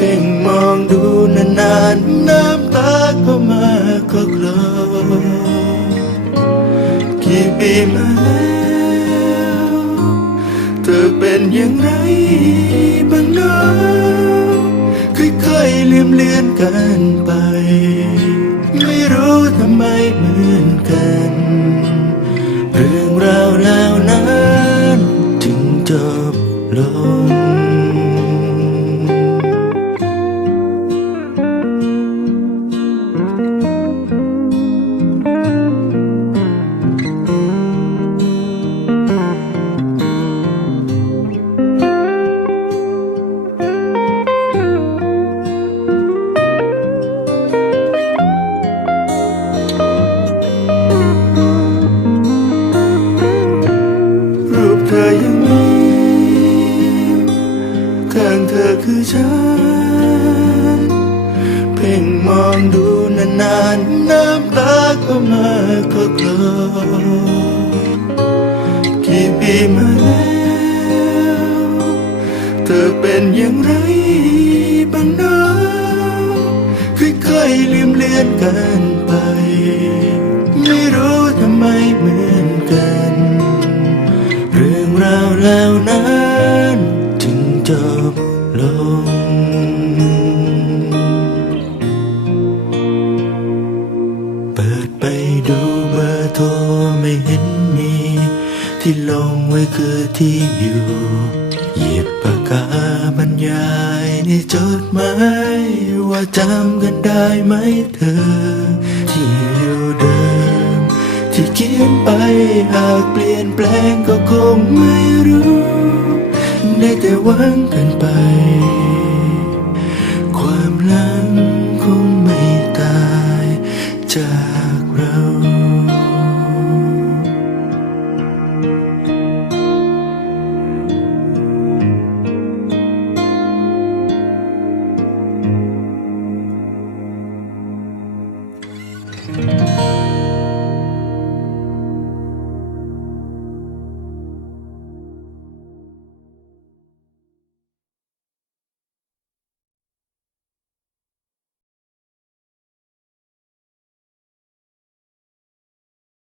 เพ่งมองดูนานๆน้ำตาก็มาก็กลอกี่ปีมาแล้วเธอเป็นอย่างไรบ้างเนาะค่อยๆลืมเลือนกันไป ไม่รู้ทำไม ยังมีข้างเธอคือฉัน เพ่งมองดูนานๆ น้ำตาก็มาก็กลอกี่ปีมาแล้ว เธอเป็นอย่างไรบ้างเนะค่อยๆลืมเลือนกัน นั้นจึงจบลง เปิดไปดูเบอร์โทรไม่เห็นมี ที่ลงไว้คือที่อยู่ หยิบปากกาบรรยายในจดหมายว่าจำกันได้ไหมเธอ หากเปลี่ยนแปลงก็คงไม่รู้ ได้แต่หวังกันไป